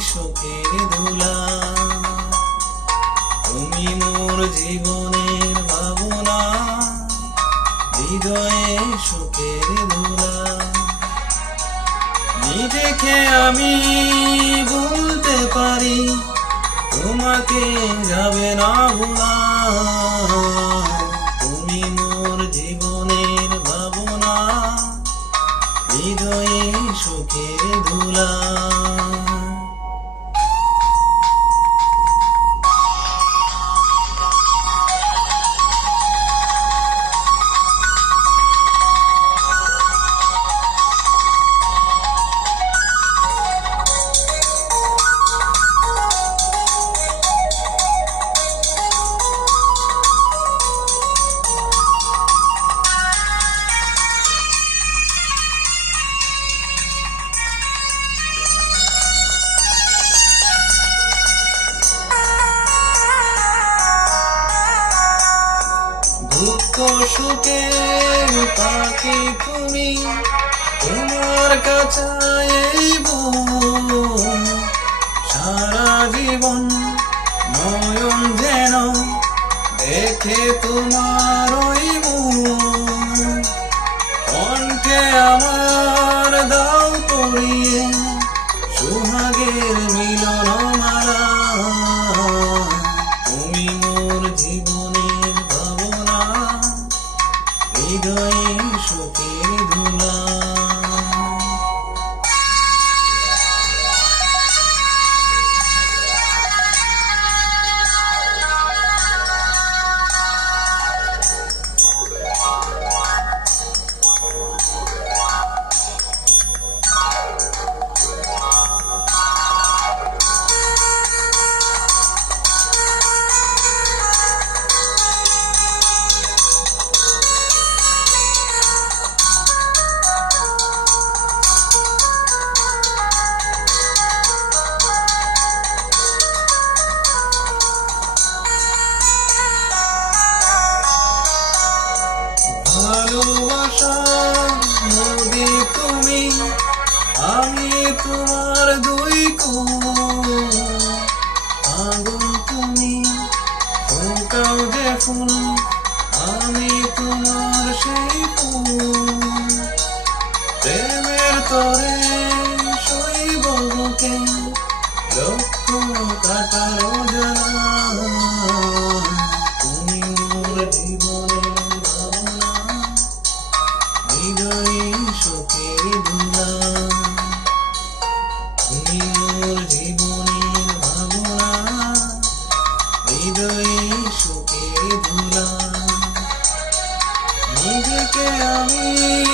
সুখের ধুলা। তুমি মোর জীবনের ভাবনা, হৃদয়ে সুখের ধুলা। নিজেকে আমি বলতে পারি, তোমাকে যাবে না ভোলা। সুখে পাখি তুমি তোমার কাছে আইব সারা জীবন নয়ন যেন দেখে তোমার ওই মুখ। সুখের ধুলা। তুমি ফোটাও যে ফুল, আমি তোমার সেই ফুল। প্রেমের তরে শৈব বুকে লক্ষ কাটারো তুমি মোর জীবনের ভাবনা হৃদয়ে সুখের ধূ হৃদয়ে সুখের ধুলা। নিজেকে আমি